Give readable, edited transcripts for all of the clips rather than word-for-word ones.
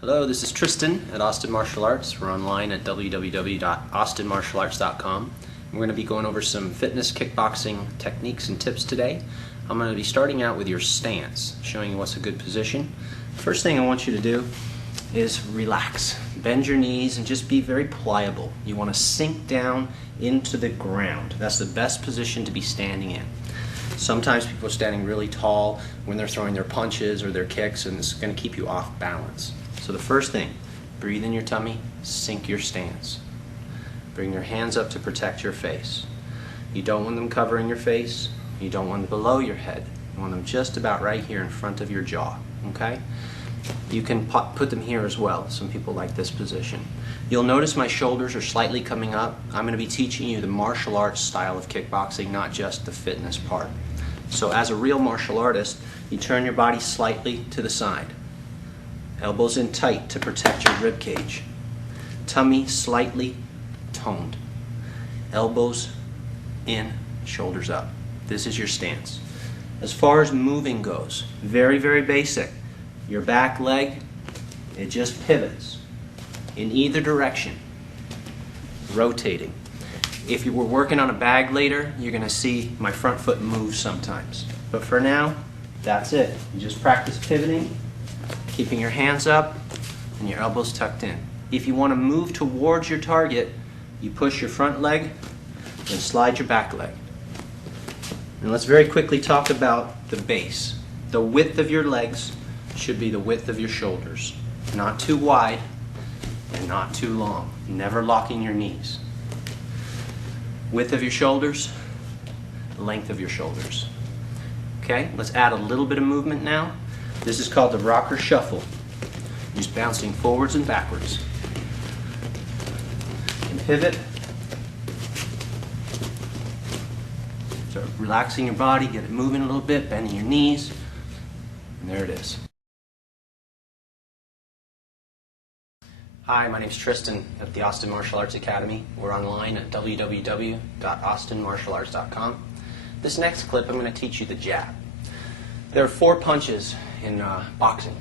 Hello, this is Tristan at Austin Martial Arts. We're online at www.austinmartialarts.com. We're going to be going over some fitness kickboxing techniques and tips today. I'm going to be starting out with your stance, showing you what's a good position. First thing I want you to do is relax. Bend your knees and just be very pliable. You want to sink down into the ground. That's the best position to be standing in. Sometimes people are standing really tall when they're throwing their punches or their kicks, and it's going to keep you off balance. So the first thing, breathe in your tummy, sink your stance. Bring your hands up to protect your face. You don't want them covering your face. You don't want them below your head. You want them just about right here in front of your jaw, okay? You can put them here as well. Some people like this position. You'll notice my shoulders are slightly coming up. I'm going to be teaching you the martial arts style of kickboxing, not just the fitness part. So as a real martial artist, you turn your body slightly to the side. Elbows in tight to protect your rib cage. Tummy slightly toned. Elbows in, shoulders up. This is your stance. As far as moving goes, very, very basic. Your back leg, it just pivots in either direction, rotating. If you were working on a bag later, you're going to see my front foot move sometimes. But for now, that's it. You just practice pivoting, keeping your hands up and your elbows tucked in. If you want to move towards your target, you push your front leg and slide your back leg. And let's very quickly talk about the base. The width of your legs should be the width of your shoulders. Not too wide and not too long. Never locking your knees. Width of your shoulders, length of your shoulders. Okay, let's add a little bit of movement now. This is called the rocker shuffle. Just bouncing forwards and backwards. And pivot. So relaxing your body, get it moving a little bit, bending your knees. And there it is. Hi, my name is Tristan at the Austin Martial Arts Academy. We're online at www.austinmartialarts.com. This next clip, I'm going to teach you the jab. There are 4 punches in boxing,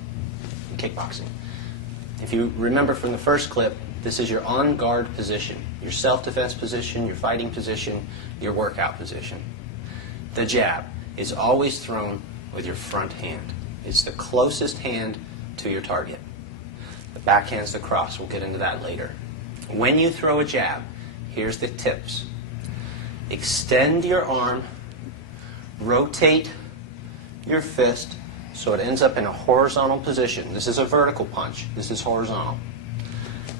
in kickboxing. If you remember from the first clip, this is your on-guard position, your self-defense position, your fighting position, your workout position. The jab is always thrown with your front hand. It's the closest hand to your target. The backhand's the cross. We'll get into that later. When you throw a jab, here's the tips. Extend your arm, rotate your fist so it ends up in a horizontal position. This is a vertical punch. This is horizontal.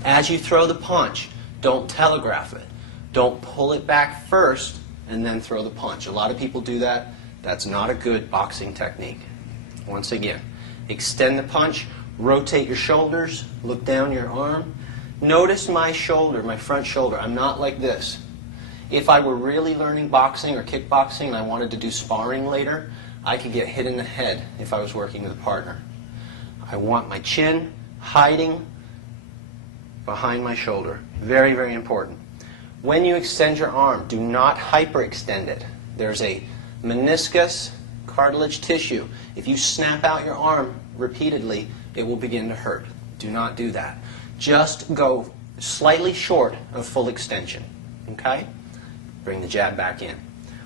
As you throw the punch, don't telegraph it. Don't pull it back first and then throw the punch. A lot of people do that. That's not a good boxing technique. Once again, extend the punch, rotate your shoulders, look down your arm. Notice my shoulder, my front shoulder. I'm not like this. If I were really learning boxing or kickboxing and I wanted to do sparring later, I could get hit in the head if I was working with a partner. I want my chin hiding behind my shoulder. Very, very important. When you extend your arm, do not hyperextend it. There's a meniscus cartilage tissue. If you snap out your arm repeatedly, it will begin to hurt. Do not do that. Just go slightly short of full extension. Okay? Bring the jab back in.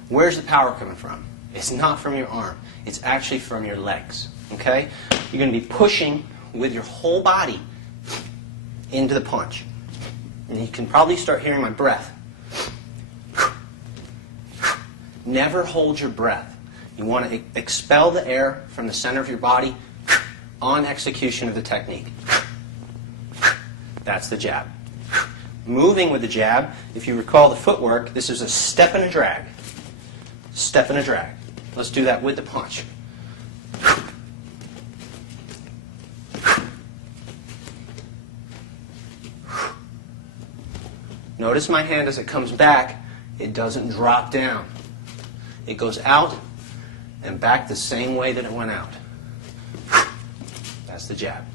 Where's the power coming from? It's not from your arm. It's actually from your legs. Okay? You're going to be pushing with your whole body into the punch. And you can probably start hearing my breath. Never hold your breath. You want to expel the air from the center of your body on execution of the technique. That's the jab. Moving with the jab, if you recall the footwork, this is a step and a drag. Step and a drag. Let's do that with the punch. Notice my hand as it comes back, it doesn't drop down. It goes out and back the same way that it went out. That's the jab.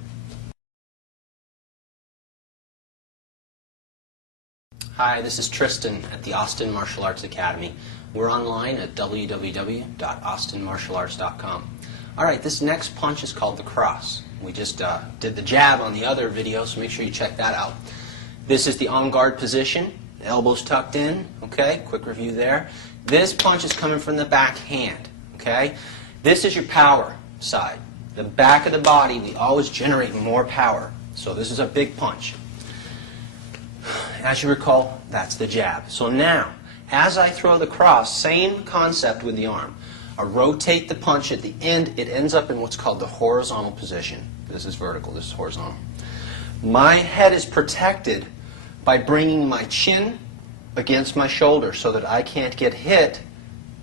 Hi, this is Tristan at the Austin Martial Arts Academy. We're online at www.austinmartialarts.com. All right, this next punch is called the cross. We just did the jab on the other video, so make sure you check that out. This is the on guard position. The elbows tucked in. Okay, quick review there. This punch is coming from the back hand. Okay, this is your power side. The back of the body, we always generate more power. So this is a big punch. As you recall, that's the jab. So now, as I throw the cross, same concept with the arm. I rotate the punch at the end. It ends up in what's called the horizontal position. This is vertical, this is horizontal. My head is protected by bringing my chin against my shoulder so that I can't get hit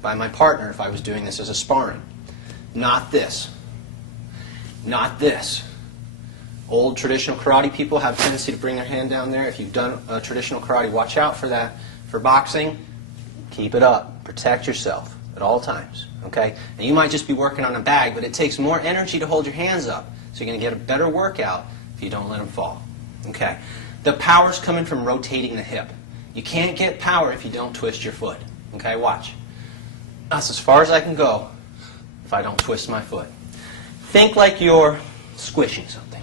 by my partner if I was doing this as a sparring. Not this. Not this. Old traditional karate people have a tendency to bring their hand down there. If you've done traditional karate, watch out for that. For boxing, keep it up. Protect yourself at all times. Okay? And you might just be working on a bag, but it takes more energy to hold your hands up. So you're going to get a better workout if you don't let them fall. Okay? The power's coming from rotating the hip. You can't get power if you don't twist your foot. Okay? Watch. That's as far as I can go if I don't twist my foot. Think like you're squishing something.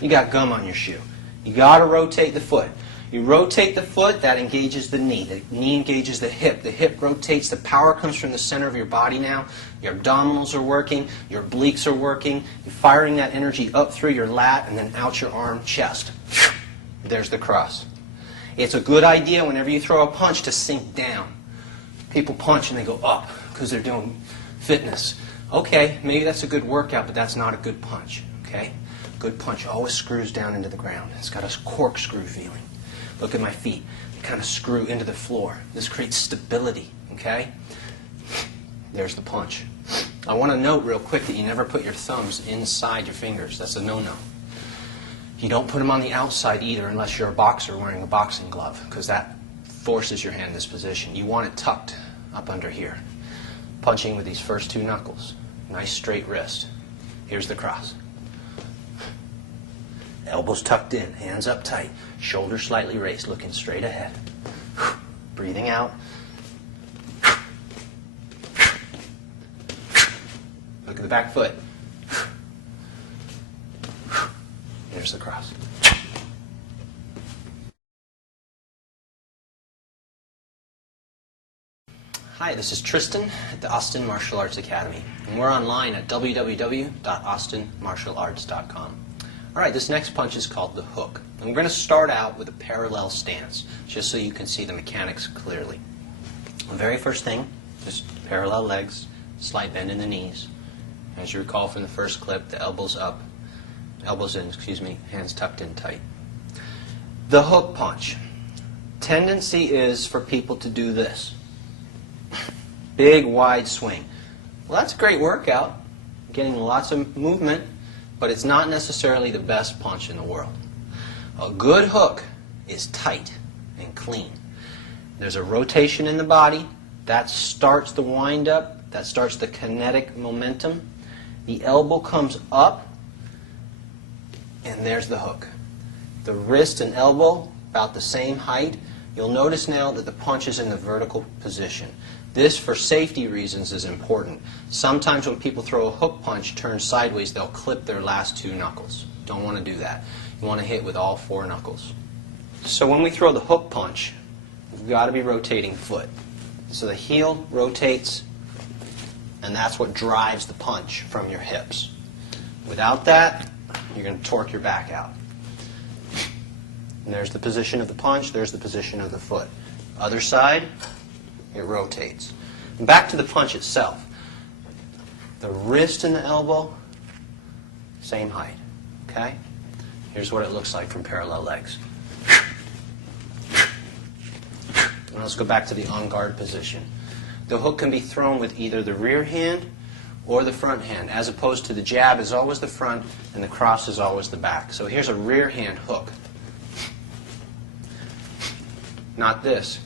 You got gum on your shoe. You got to rotate the foot. You rotate the foot, that engages the knee. The knee engages the hip. The hip rotates. The power comes from the center of your body now. Your abdominals are working. Your obliques are working. You're firing that energy up through your lat and then out your arm, chest. There's the cross. It's a good idea whenever you throw a punch to sink down. People punch and they go up because they're doing fitness. Okay, maybe that's a good workout, but that's not a good punch. Okay? Good punch always screws down into the ground. It's got a corkscrew feeling. Look at my feet. They kind of screw into the floor. This creates stability. Okay? There's the punch. I want to note real quick that you never put your thumbs inside your fingers. That's a no-no. You don't put them on the outside either unless you're a boxer wearing a boxing glove, because that forces your hand in this position. You want it tucked up under here. Punching with these first two knuckles. Nice straight wrist. Here's the cross. Elbows tucked in, hands up tight, shoulders slightly raised, looking straight ahead. Breathing out. Look at the back foot. There's the cross. Hi, this is Tristan at the Austin Martial Arts Academy, and we're online at www.austinmartialarts.com. All right, this next punch is called the hook. And we're going to start out with a parallel stance, just so you can see the mechanics clearly. The very first thing, just parallel legs, slight bend in the knees. As you recall from the first clip, the elbows up, elbows in, hands tucked in tight. The hook punch. Tendency is for people to do this. Big, wide swing. Well, that's a great workout, getting lots of movement, but it's not necessarily the best punch in the world. A good hook is tight and clean. There's a rotation in the body. That starts the wind-up. That starts the kinetic momentum. The elbow comes up, and there's the hook. The wrist and elbow about the same height. You'll notice now that the punch is in the vertical position. This, for safety reasons, is important. Sometimes when people throw a hook punch turned sideways, they'll clip their last two knuckles. Don't want to do that. You want to hit with all four knuckles. So when we throw the hook punch, we've got to be rotating foot. So the heel rotates, and that's what drives the punch from your hips. Without that, you're going to torque your back out. And there's the position of the punch, there's the position of the foot. Other side, it rotates. And back to the punch itself. The wrist and the elbow, same height. Okay? Here's what it looks like from parallel legs. And let's go back to the on guard position. The hook can be thrown with either the rear hand or the front hand, as opposed to the jab is always the front and the cross is always the back. So here's a rear hand hook. Not this.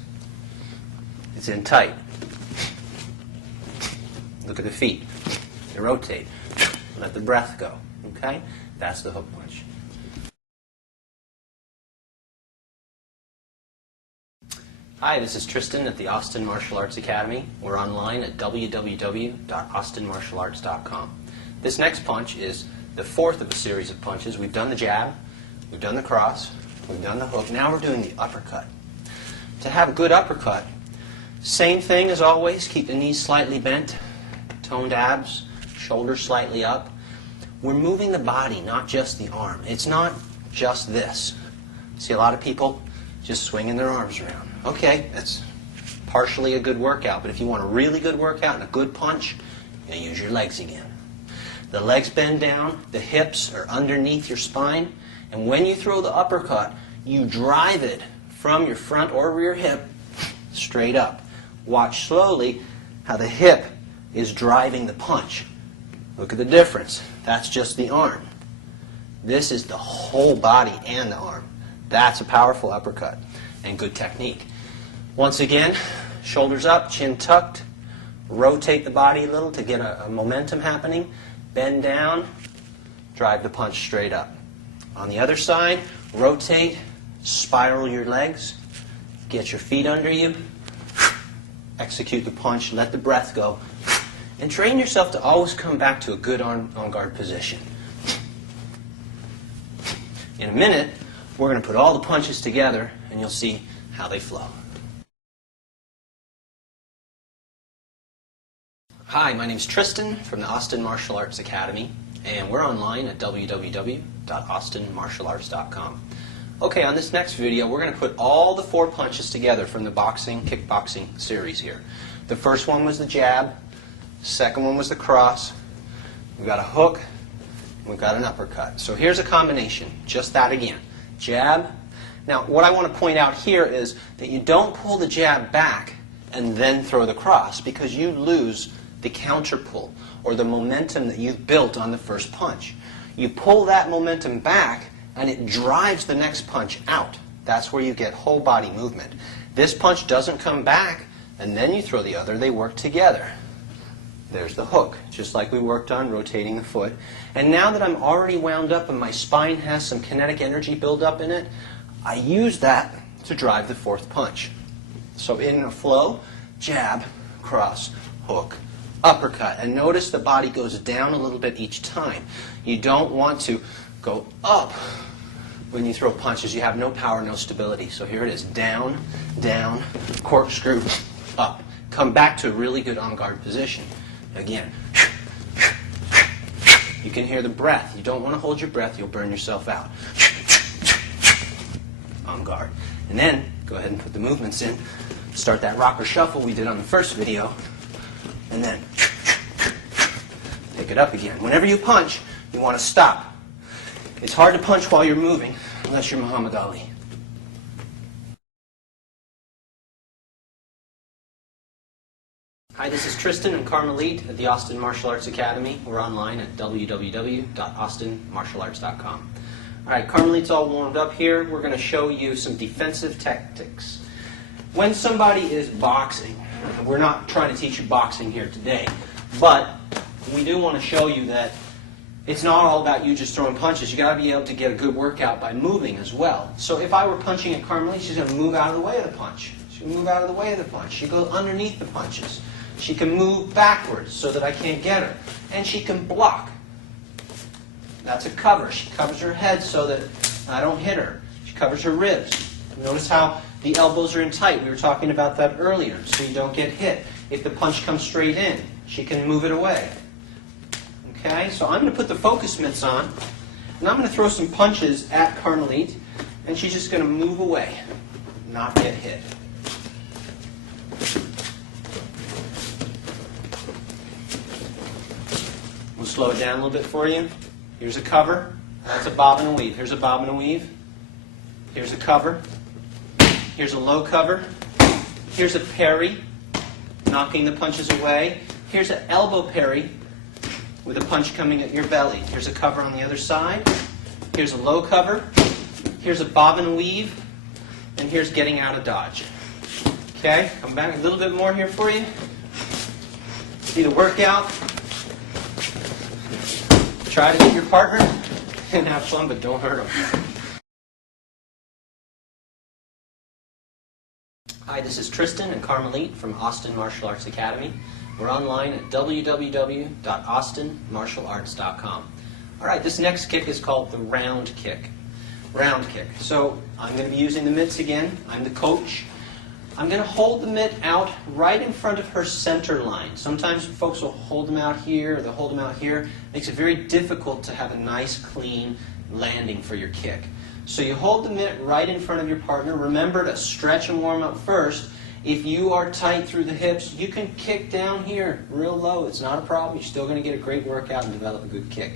It's in tight. Look at the feet. They rotate. Let the breath go. Okay? That's the hook punch. Hi, this is Tristan at the Austin Martial Arts Academy. We're online at www.austinmartialarts.com. This next punch is the fourth of a series of punches. We've done the jab, we've done the cross, we've done the hook. Now we're doing the uppercut. To have a good uppercut, same thing as always. Keep the knees slightly bent, toned abs, shoulders slightly up. We're moving the body, not just the arm. It's not just this. See a lot of people just swinging their arms around. Okay, that's partially a good workout, but if you want a really good workout and a good punch, you use your legs again. The legs bend down, the hips are underneath your spine, and when you throw the uppercut, you drive it from your front or rear hip straight up. Watch slowly how the hip is driving the punch. Look at the difference. That's just the arm. This is the whole body and the arm. That's a powerful uppercut and good technique. Once again, shoulders up, chin tucked. Rotate the body a little to get a momentum happening. Bend down, drive the punch straight up. On the other side, rotate, spiral your legs, get your feet under you, execute the punch, let the breath go, and train yourself to always come back to a good on-guard position. In a minute, we're going to put all the punches together, and you'll see how they flow. Hi, my name's Tristan from the Austin Martial Arts Academy, and we're online at www.austinmartialarts.com. Okay, on this next video, we're going to put all the 4 punches together from the kickboxing series here. The first one was the jab, the second one was the cross, we've got a hook, and we've got an uppercut. So here's a combination, just that again. Jab. Now, what I want to point out here is that you don't pull the jab back and then throw the cross, because you lose the counter pull, or the momentum that you've built on the first punch. You pull that momentum back, and it drives the next punch out. That's where you get whole body movement. This punch doesn't come back, and then you throw the other. They work together. There's the hook, just like we worked on rotating the foot. And now that I'm already wound up and my spine has some kinetic energy build up in it, I use that to drive the fourth punch. So in a flow, jab, cross, hook, uppercut. And notice the body goes down a little bit each time. You don't want to go up when you throw punches. You have no power, no stability. So here it is. Down, down, corkscrew, up. Come back to a really good on-guard position. Again. You can hear the breath. You don't want to hold your breath. You'll burn yourself out. On guard. And then, go ahead and put the movements in. Start that rocker shuffle we did on the first video. And then, pick it up again. Whenever you punch, you want to stop. It's hard to punch while you're moving, unless you're Muhammad Ali. Hi, this is Tristan and Carmelite at the Austin Martial Arts Academy. We're online at www.austinmartialarts.com. All right, Carmelite's all warmed up here. We're going to show you some defensive tactics. When somebody is boxing, we're not trying to teach you boxing here today, but we do want to show you that it's not all about you just throwing punches. You've got to be able to get a good workout by moving as well. So if I were punching at Carmelite, she's going to move out of the way of the punch. She can move out of the way of the punch. She goes underneath the punches. She can move backwards so that I can't get her. And she can block. That's a cover. She covers her head so that I don't hit her. She covers her ribs. Notice how the elbows are in tight. We were talking about that earlier, so you don't get hit. If the punch comes straight in, she can move it away. Okay, so I'm going to put the focus mitts on, and I'm going to throw some punches at Carmelite, and she's just going to move away, not get hit. We'll slow it down a little bit for you. Here's a cover. That's a bob and a weave. Here's a bob and a weave. Here's a cover. Here's a low cover. Here's a parry, knocking the punches away. Here's an elbow parry with a punch coming at your belly. Here's a cover on the other side. Here's a low cover. Here's a bob and weave. And here's getting out of dodge. Okay, come back a little bit more here for you. See the workout. Try to hit your partner and have fun, but don't hurt them. Hi, this is Tristan and Carmelite from Austin Martial Arts Academy. We're online at www.austinmartialarts.com. All right, this next kick is called the round kick. Round kick. So I'm going to be using the mitts again. I'm the coach. I'm going to hold the mitt out right in front of her center line. Sometimes folks will hold them out here, or they'll hold them out here. It makes it very difficult to have a nice, clean landing for your kick. So you hold the mitt right in front of your partner. Remember to stretch and warm up first. If you are tight through the hips, you can kick down here real low. It's not a problem. You're still going to get a great workout and develop a good kick.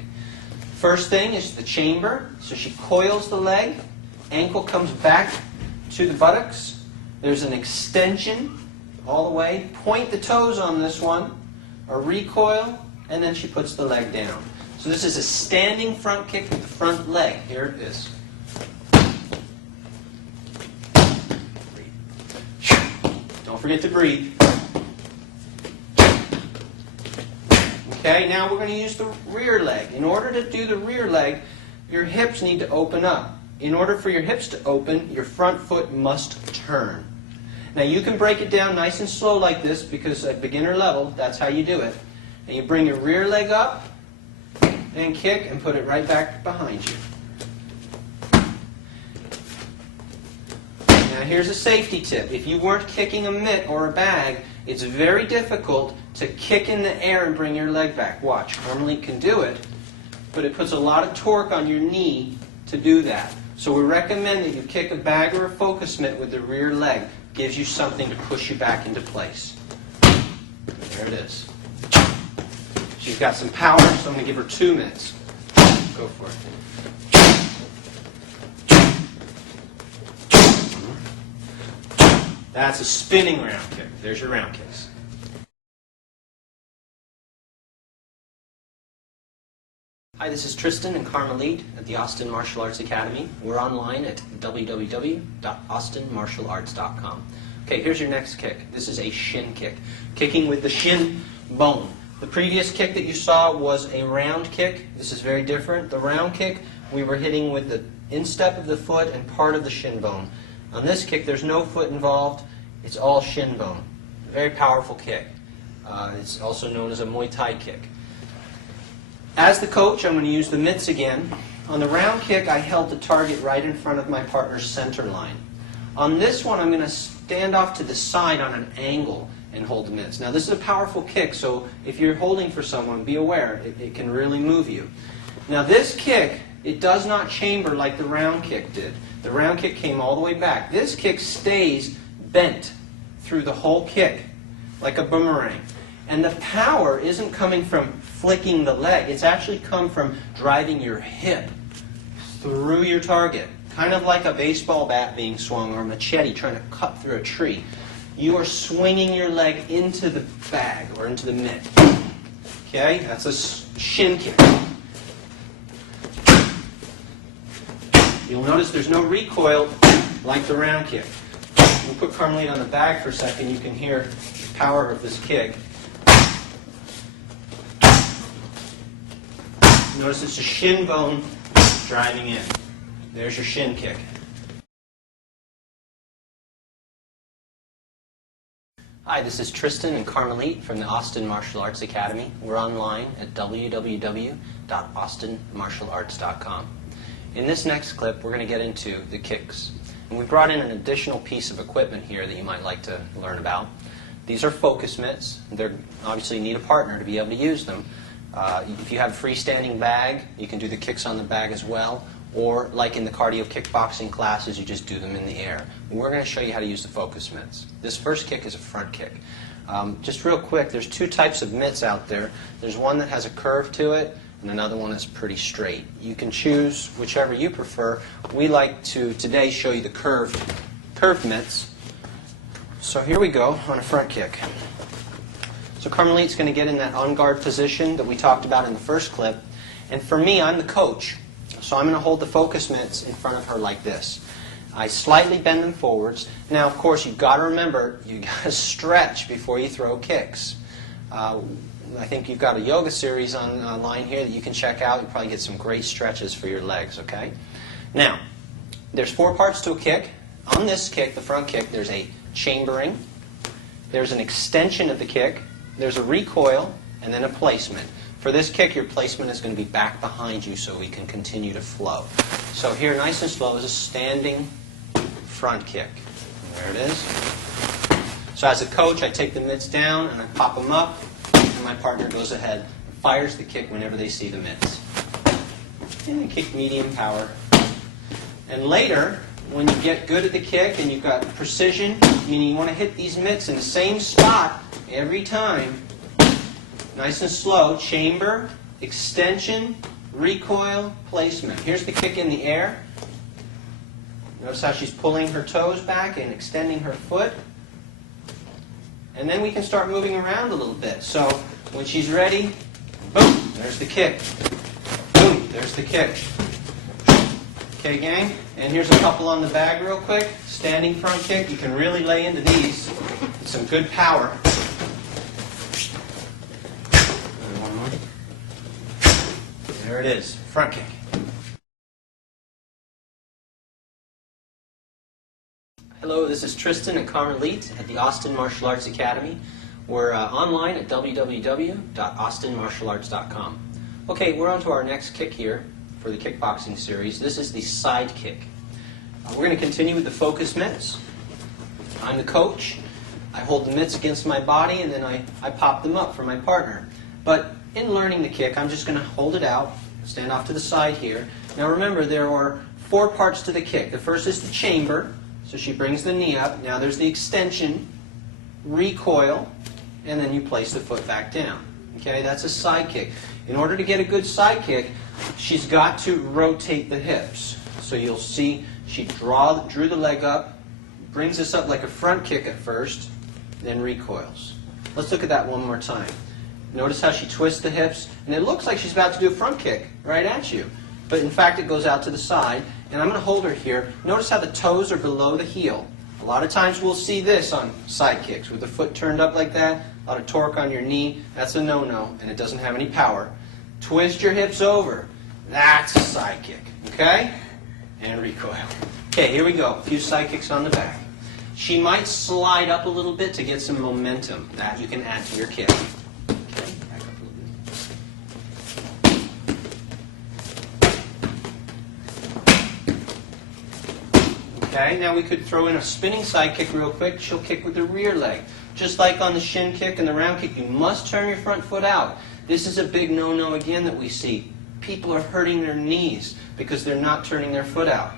First thing is the chamber. So she coils the leg. Ankle comes back to the buttocks. There's an extension all the way. Point the toes on this one. A recoil. And then she puts the leg down. So this is a standing front kick with the front leg. Here it is. Don't forget to breathe. Okay, now we're going to use the rear leg. In order to do the rear leg, your hips need to open up. In order for your hips to open, your front foot must turn. Now you can break it down nice and slow like this because at beginner level, that's how you do it. And you bring your rear leg up and kick and put it right back behind you. Now here's a safety tip. If you weren't kicking a mitt or a bag, it's very difficult to kick in the air and bring your leg back. Watch, Carmelite can do it, but it puts a lot of torque on your knee to do that. So we recommend that you kick a bag or a focus mitt with the rear leg. Gives you something to push you back into place. There it is. She's got some power, so I'm going to give her 2 mitts. Go for it. That's a spinning round kick. There's your round kicks. Hi, this is Tristan and Carmelite at the Austin Martial Arts Academy. We're online at www.austinmartialarts.com. Okay, here's your next kick. This is a shin kick. Kicking with the shin bone. The previous kick that you saw was a round kick. This is very different. The round kick, we were hitting with the instep of the foot and part of the shin bone. On this kick, there's no foot involved. It's all shin bone. A very powerful kick. It's also known as a Muay Thai kick. As the coach, I'm going to use the mitts again. On the round kick, I held the target right in front of my partner's center line. On this one, I'm going to stand off to the side on an angle and hold the mitts. Now, this is a powerful kick, so if you're holding for someone, be aware. It can really move you. Now, this kick, it does not chamber like the round kick did. The round kick came all the way back. This kick stays bent through the whole kick, like a boomerang. And the power isn't coming from flicking the leg. It's actually come from driving your hip through your target. Kind of like a baseball bat being swung or a machete trying to cut through a tree. You are swinging your leg into the bag or into the mitt. Okay, that's a shin kick. You'll notice there's no recoil like the round kick. We'll put Carmelite on the bag for a second. You can hear the power of this kick. Notice it's a shin bone driving in. There's your shin kick. Hi, this is Tristan and Carmelite from the Austin Martial Arts Academy. We're online at www.austinmartialarts.com. In this next clip, we're going to get into the kicks. And we brought in an additional piece of equipment here that you might like to learn about. These are focus mitts. They're obviously you need a partner to be able to use them. If you have a freestanding bag, you can do the kicks on the bag as well. Or like in the cardio kickboxing classes, you just do them in the air. We're going to show you how to use the focus mitts. This first kick is a front kick. Just real quick, there's 2 types of mitts out there. There's one that has a curve to it, and another one that's pretty straight. You can choose whichever you prefer. We like to today show you the curved mitts. So here we go on a front kick. So Carmelite's going to get in that on guard position that we talked about in the first clip. And for me, I'm the coach. So I'm going to hold the focus mitts in front of her like this. I slightly bend them forwards. Now, of course, you've got to remember, you've got to stretch before you throw kicks. I think you've got a yoga series online here that you can check out. You'll probably get some great stretches for your legs, okay? Now, there's 4 parts to a kick. On this kick, the front kick, there's a chambering, there's an extension of the kick, there's a recoil, and then a placement. For this kick, your placement is going to be back behind you so we can continue to flow. So here, nice and slow, is a standing front kick. There it is. So as a coach, I take the mitts down and I pop them up, and my partner goes ahead and fires the kick whenever they see the mitts. And I kick medium power. And later, when you get good at the kick and you've got precision, meaning you want to hit these mitts in the same spot every time, nice and slow, chamber, extension, recoil, placement. Here's the kick in the air. Notice how she's pulling her toes back and extending her foot. And then we can start moving around a little bit. So when she's ready, boom, there's the kick. Boom, there's the kick. Okay, gang? And here's a couple on the bag real quick. Standing front kick. You can really lay into these with some good power. And one more. There it is. Front kick. Hello, this is Tristan and Carmelite at the Austin Martial Arts Academy. We're online at www.austinmartialarts.com. Okay, we're on to our next kick here for the kickboxing series. This is the side kick. We're going to continue with the focus mitts. I'm the coach. I hold the mitts against my body and then I pop them up for my partner. But in learning the kick, I'm just going to hold it out, stand off to the side here. Now remember, there are 4 parts to the kick. The first is the chamber. So she brings the knee up. Now there's the extension, recoil, and then you place the foot back down. Okay, that's a side kick. In order to get a good side kick, she's got to rotate the hips. So you'll see she drew the leg up, brings this up like a front kick at first, then recoils. Let's look at that one more time. Notice how she twists the hips, and it looks like she's about to do a front kick right at you. But in fact, it goes out to the side. And I'm going to hold her here. Notice how the toes are below the heel. A lot of times we'll see this on side kicks with the foot turned up like that. A lot of torque on your knee. That's a no-no, and it doesn't have any power. Twist your hips over. That's a side kick. Okay? And recoil. Okay, here we go. A few side kicks on the back. She might slide up a little bit to get some momentum. That you can add to your kick. Okay, back up a little bit. Okay, now we could throw in a spinning side kick real quick. She'll kick with the rear leg. Just like on the shin kick and the round kick, you must turn your front foot out. This is a big no-no again that we see. People are hurting their knees because they're not turning their foot out.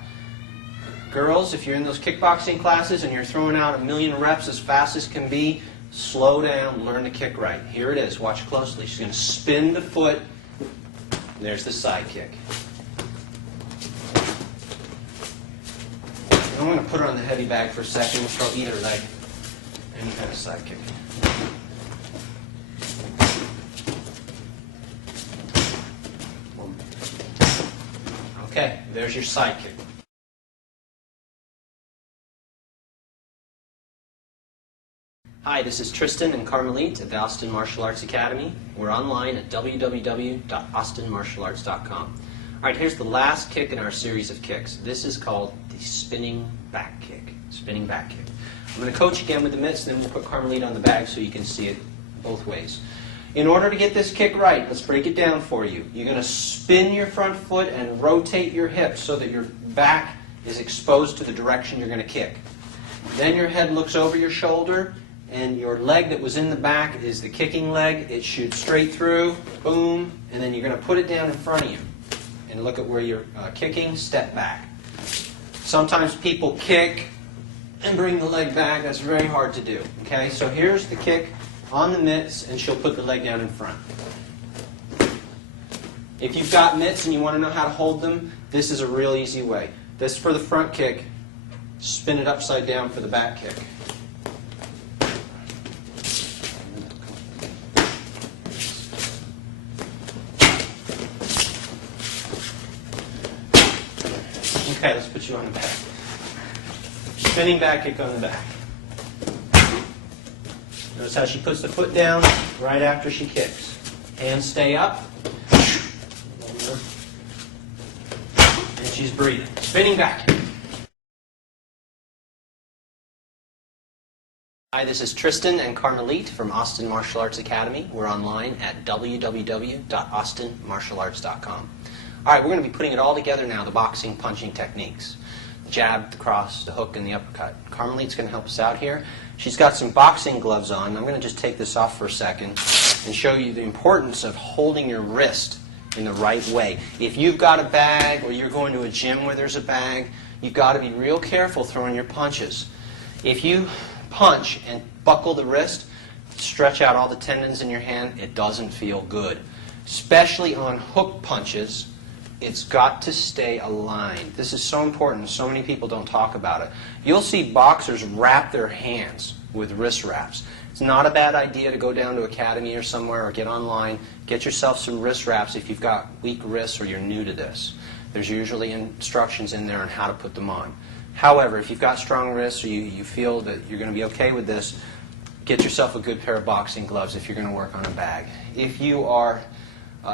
Girls, if you're in those kickboxing classes and you're throwing out 1,000,000 reps as fast as can be, slow down, learn to kick right. Here it is. Watch closely. She's going to spin the foot. There's the side kick. I'm going to put her on the heavy bag for a second. We'll throw either leg. Any kind of side kick. Okay, there's your side kick. Hi, this is Tristan and Carmelite at the Austin Martial Arts Academy. We're online at www.austinmartialarts.com. All right, here's the last kick in our series of kicks. This is called the spinning back kick. Spinning back kick. I'm going to coach again with the mitts, and then we'll put Carmelite on the bag so you can see it both ways. In order to get this kick right, let's break it down for you. You're going to spin your front foot and rotate your hips so that your back is exposed to the direction you're going to kick. Then your head looks over your shoulder, and your leg that was in the back is the kicking leg. It shoots straight through, boom, and then you're going to put it down in front of you. And look at where you're kicking, step back. Sometimes people kick and bring the leg back. That's very hard to do. Okay, so here's the kick on the mitts, and she'll put the leg down in front. If you've got mitts and you want to know how to hold them, this is a real easy way. This for the front kick, spin it upside down for the back kick. Okay, let's put you on the back. Spinning back kick on the back. Notice how she puts the foot down right after she kicks. Hands stay up. And she's breathing. Spinning back kick. Hi, this is Tristan and Carmelite from Austin Martial Arts Academy. We're online at www.austinmartialarts.com. All right, we're going to be putting it all together now, the boxing punching techniques. The jab, the cross, the hook, and the uppercut. Carmelite's going to help us out here. She's got some boxing gloves on. I'm going to just take this off for a second and show you the importance of holding your wrist in the right way. If you've got a bag or you're going to a gym where there's a bag, you've got to be real careful throwing your punches. If you punch and buckle the wrist, stretch out all the tendons in your hand, it doesn't feel good. Especially on hook punches, it's got to stay aligned. This is so important. So many people don't talk about it. You'll see boxers wrap their hands with wrist wraps. It's not a bad idea to go down to Academy or somewhere or get online. Get yourself some wrist wraps if you've got weak wrists or you're new to this. There's usually instructions in there on how to put them on. However, if you've got strong wrists or you feel that you're going to be okay with this, get yourself a good pair of boxing gloves if you're going to work on a bag. If you are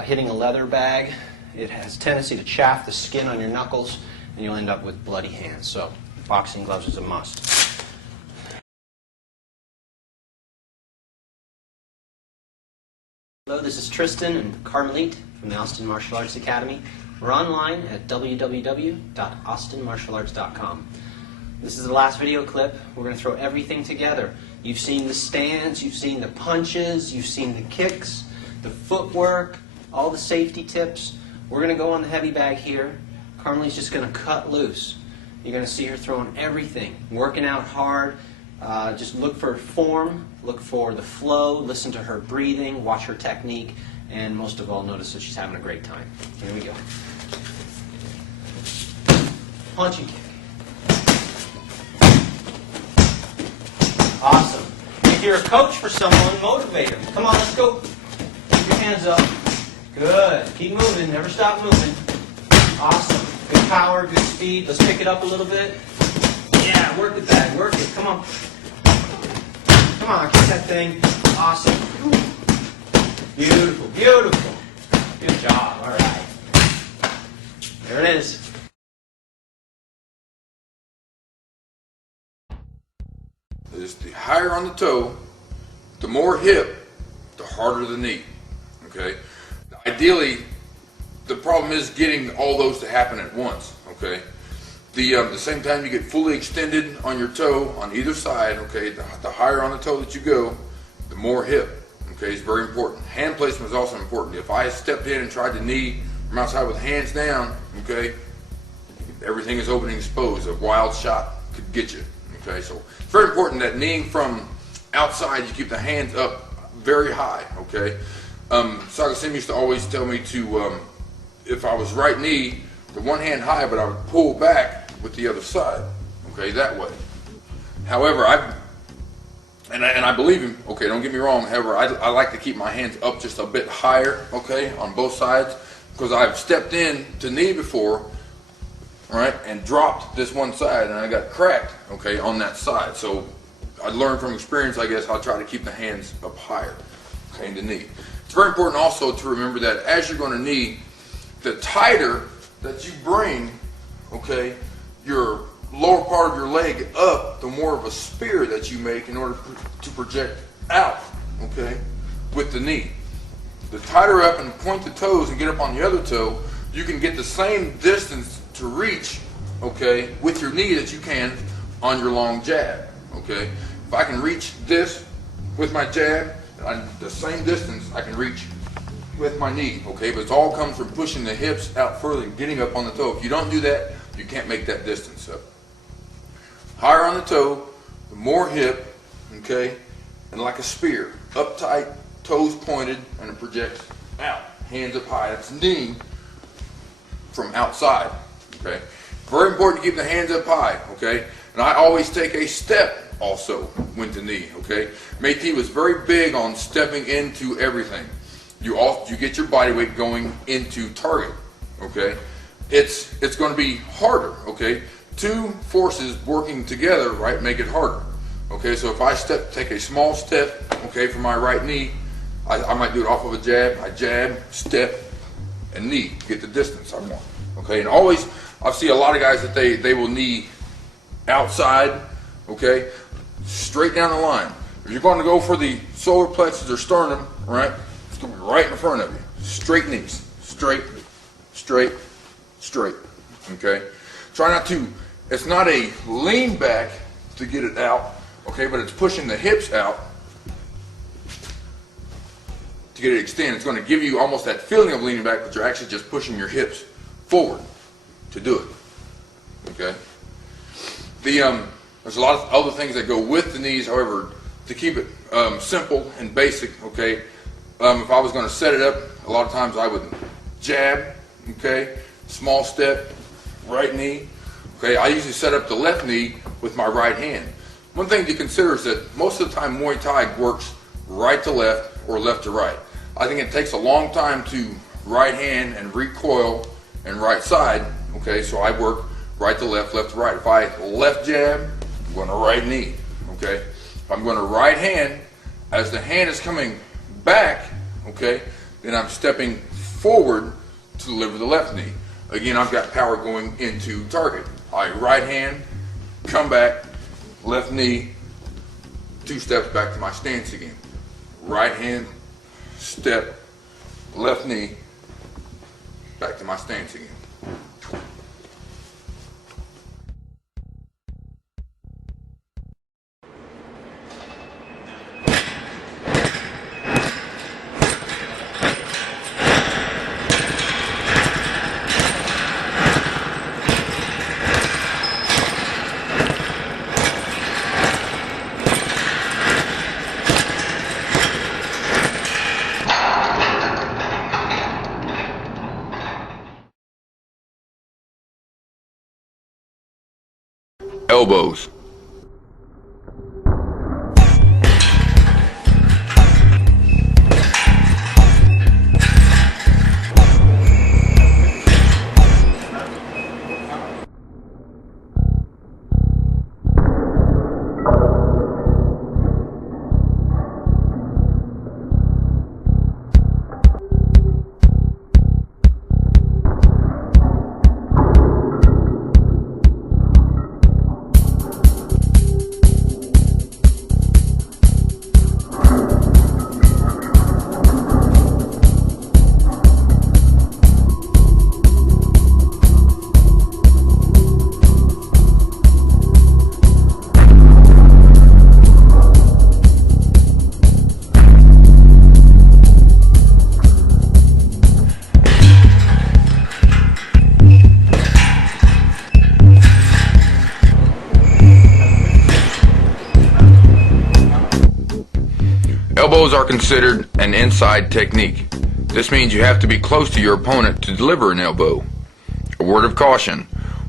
hitting a leather bag, it has a tendency to chafe the skin on your knuckles and you'll end up with bloody hands. So boxing gloves is a must. Hello, this is Tristan and Carmelite from the Austin Martial Arts Academy. We're online at www.austinmartialarts.com. This is the last video clip. We're going to throw everything together. You've seen the stance, you've seen the punches, you've seen the kicks, the footwork, all the safety tips. We're going to go on the heavy bag here. Carmelite's just going to cut loose. You're going to see her throwing everything, working out hard. Just look for form, look for the flow, listen to her breathing, watch her technique, and most of all, notice that she's having a great time. Here we go. Punch and kick. Awesome. If you're a coach for someone, motivate them. Come on, let's go. Keep your hands up. Good. Keep moving. Never stop moving. Awesome. Good power, good speed. Let's pick it up a little bit. Yeah, work the bag. Work it. Come on. Come on, kick that thing. Awesome. Beautiful, beautiful. Good job. All right. There it is. Is the higher on the toe, the more hip, the harder the knee. Okay. Ideally, the problem is getting all those to happen at once. Okay. The same time you get fully extended on your toe on either side. Okay. The higher on the toe that you go, the more hip. Okay, it's very important. Hand placement is also important. If I stepped in and tried to knee from outside with hands down, okay, everything is open and exposed. A wild shot could get you. Okay, so it's very important that kneeing from outside, you keep the hands up very high. Okay, Saga-Sim used to always tell me to, if I was right knee, the one hand high, but I would pull back with the other side. Okay, that way. However, I believe him, okay, don't get me wrong, however, I like to keep my hands up just a bit higher, okay, on both sides, because I've stepped in to knee before, right, and dropped this one side, and I got cracked, okay, on that side. So I learned from experience, I guess, I'll try to keep the hands up higher, okay, in the knee. It's very important also to remember that as you're going to knee, the tighter that you bring, okay, your lower part of your leg up, the more of a spear that you make in order to project out, okay, with the knee. The tighter up and point the toes and get up on the other toe, you can get the same distance to reach, okay, with your knee that you can on your long jab, okay. If I can reach this with my jab, the same distance I can reach with my knee, okay, but it all comes from pushing the hips out further and getting up on the toe. If you don't do that, you can't make that distance up. Higher on the toe, the more hip, okay, and like a spear, up tight, toes pointed, and it projects out, hands up high. That's kneeing from outside, okay. Very important to keep the hands up high, okay. And I always take a step also when to knee, okay. Métis was very big on stepping into everything. You get your body weight going into target, okay. It's going to be harder, okay. Two forces working together, right, make it harder. Okay, so if I take a small step, okay, for my right knee, I might do it off of a jab. I jab, step, and knee to get the distance I want. Okay, and always, I see a lot of guys that they will knee outside, okay. straight down the line. If you're going to go for the solar plexus or sternum, right, it's going to be right in front of you. Straight knees. Straight, straight, straight. Okay? Try not to, it's not a lean back to get it out, okay, but it's pushing the hips out to get it extended. It's going to give you almost that feeling of leaning back, but you're actually just pushing your hips forward to do it. Okay? There's a lot of other things that go with the knees, however, to keep it simple and basic, okay, if I was going to set it up, a lot of times I would jab, okay, small step, right knee, okay. I usually set up the left knee with my right hand. One thing to consider is that most of the time Muay Thai works right to left or left to right. I think it takes a long time to right hand and recoil and right side, okay, so I work right to left, left to right. If I left jab, I'm going to right knee, okay. If I'm going to right hand, as the hand is coming back, okay, then I'm stepping forward to deliver the left knee. Again, I've got power going into target. I right hand, come back, left knee, 2 steps back to my stance again. Right hand, step, left knee, back to my stance again. Elbows. Elbows are considered an inside technique. This means you have to be close to your opponent to deliver an elbow. A word of caution: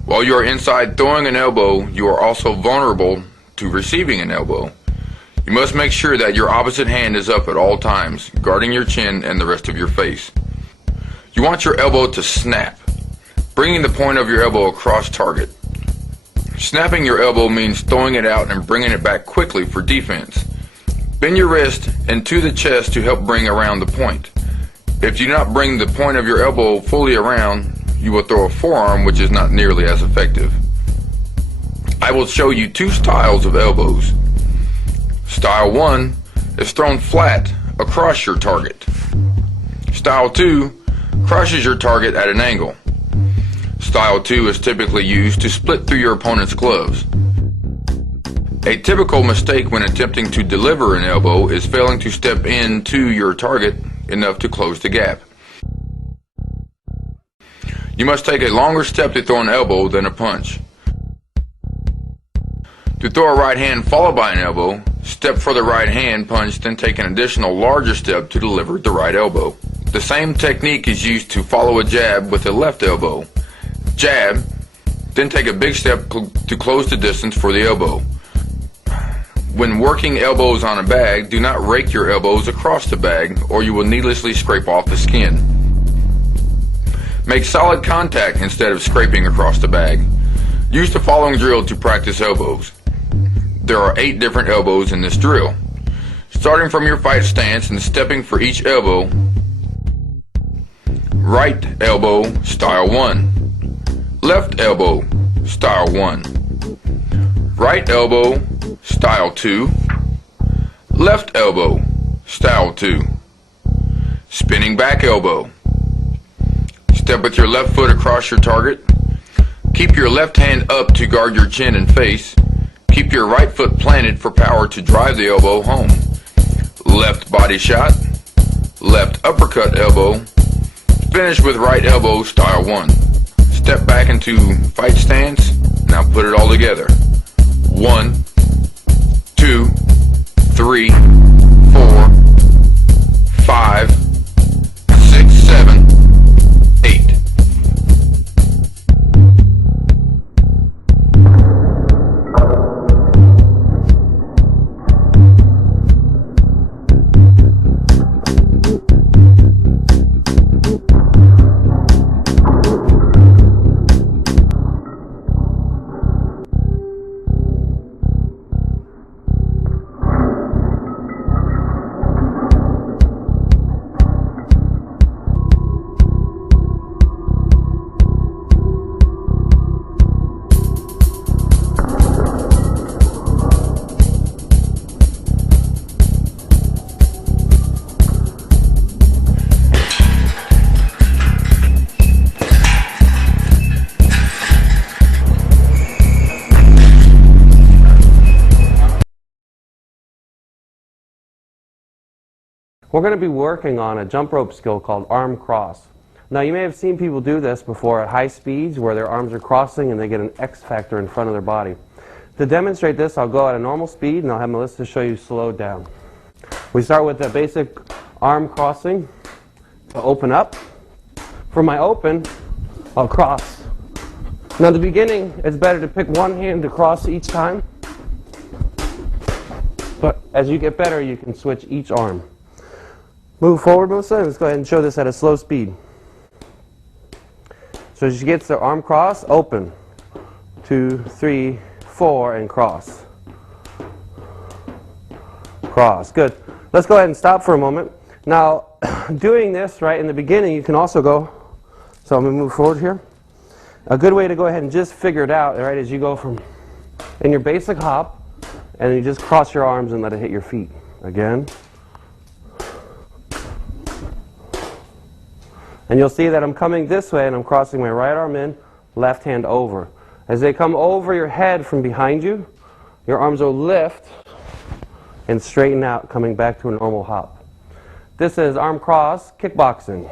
while you are inside throwing an elbow, you are also vulnerable to receiving an elbow. You must make sure that your opposite hand is up at all times, guarding your chin and the rest of your face. You want your elbow to snap, bringing the point of your elbow across target. Snapping your elbow means throwing it out and bringing it back quickly for defense. Bend your wrist into the chest to help bring around the point. If you do not bring the point of your elbow fully around, you will throw a forearm, which is not nearly as effective. I will show you 2 styles of elbows. Style 1 is thrown flat across your target. Style 2 crushes your target at an angle. Style 2 is typically used to split through your opponent's gloves. A typical mistake when attempting to deliver an elbow is failing to step into your target enough to close the gap. You must take a longer step to throw an elbow than a punch. To throw a right hand followed by an elbow, step for the right hand punch, then take an additional larger step to deliver the right elbow. The same technique is used to follow a jab with a left elbow. Jab, then take a big step to close the distance for the elbow. When working elbows on a bag, do not rake your elbows across the bag or you will needlessly scrape off the skin. Make solid contact instead of scraping across the bag. Use the following drill to practice elbows. There are 8 different elbows in this drill. Starting from your fight stance and stepping for each elbow. Right elbow, style 1. Left elbow, style 1. Right elbow, style 2, left elbow, style 2, spinning back elbow. Step with your left foot across your target. Keep your left hand up to guard your chin and face. Keep your right foot planted for power to drive the elbow home. Left body shot, left uppercut elbow. Finish with right elbow, style 1. Step back into fight stance. Now put it all together. 1, 2, 3, 4, 5, 6, 7, 8. We're going to be working on a jump rope skill called arm cross. Now you may have seen people do this before at high speeds where their arms are crossing and they get an X factor in front of their body. To demonstrate this, I'll go at a normal speed and I'll have Melissa show you slowed down. We start with the basic arm crossing to open up. For my open, I'll cross. Now at the beginning, it's better to pick one hand to cross each time. But as you get better, you can switch each arm. Move forward, Melissa. Let's go ahead and show this at a slow speed. So she gets the arm cross, open. 2, 3, 4, and cross. Cross. Good. Let's go ahead and stop for a moment. Now, doing this right in the beginning, you can also go. So I'm going to move forward here. A good way to go ahead and just figure it out, right, is you go from in your basic hop, and you just cross your arms and let it hit your feet. Again. And you'll see that I'm coming this way and I'm crossing my right arm in, left hand over. As they come over your head from behind you, your arms will lift and straighten out, coming back to a normal hop. This is arm cross kickboxing.